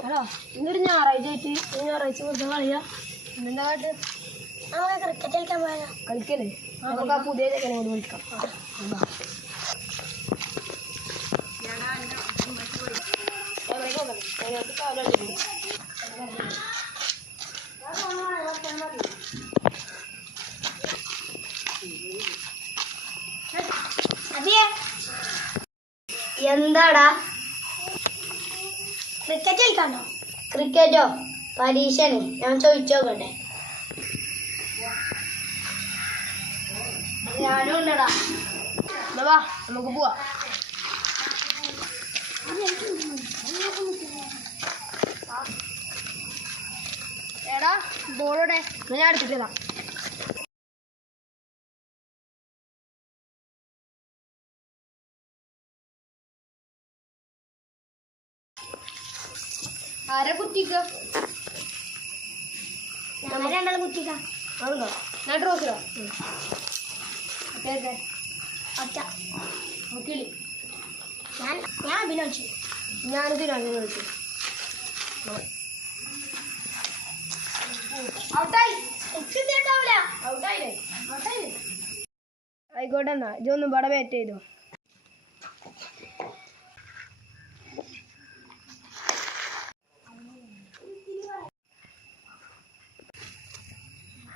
hello ഇന്നൊരു ഞായറാഴ്ച ആയിട്ട് ഈ ഞായറാഴ്ച വെറുതെ കളിയാ എന്താ കാട്ട് ക്രിക്കറ്റ് കളിക്കാൻ പോയാ കളിക്കല്ലേ നമുക്ക് ആ പുതിയ ചെക്കനോട് വിളിക്കാം എന്താടാ ക്രിക്കറ്റ് കളിക്കാണോ ക്രിക്കറ്റോ പരീക്ഷയാണ് ഞാൻ ചോദിച്ചോക്കട്ടെ ഞാനും ഉണ്ടടാ വാ നമുക്ക് പോവാ എടാ ബോളോടെ ഞാൻ എടുത്തിട്ടതാ ആരെ കുത്തിക്ക രണ്ടാളും കുത്തിക്ക ആണോ ഞാൻ ഡ്രോസിലോ കിളി ഞാൻ അഭിനയിച്ചു ഞാനിതിനാണ് വിളിച്ചു ആയിക്കോട്ടെ എന്നാ ഇതൊന്നും ഇവിടെ വെയിറ്റ് ചെയ്തോ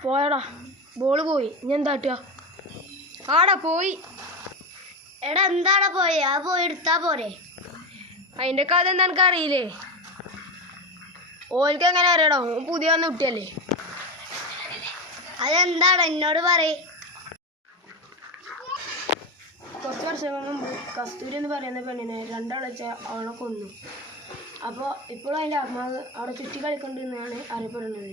പോയടാ ബോള് പോയി ഞാൻ എന്താ കാട്ടുക ആടാ പോയി എടാ എന്താടാ പോയെ ആ പോയി എടുത്താ പോരെ അതിൻ്റെ കഥ എന്താ എനിക്ക് അറിയില്ലേ ഓൽക്ക് എങ്ങനെ അറിയടോ പുതിയ വന്ന് കുട്ടിയല്ലേ അതെന്താടാ എന്നോട് പറയ് കുറച്ച് വർഷങ്ങൾ മുമ്പ് കസ്തൂരി എന്ന് പറയുന്ന പെണ്ണിനെ രണ്ടാളച്ച അവളെ കൊന്നു അപ്പോൾ ഇപ്പോഴും അതിൻ്റെ ആത്മാവ് അവിടെ ചുറ്റി കളിക്കൊണ്ടെന്നാണ് അറിയപ്പെടുന്നത്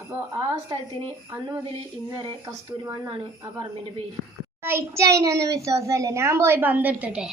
അപ്പോൾ ആ സ്ഥലത്തിന് അന്ന് മുതൽ ഇന്ന് വരെ കസ്തൂരിമാൻ എന്നാണ് ആ പറമ്പിൻ്റെ പേര് കഴിച്ചതിനൊന്നും വിശ്വാസമല്ലേ ഞാൻ പോയി പന്തെടുത്തിട്ടെ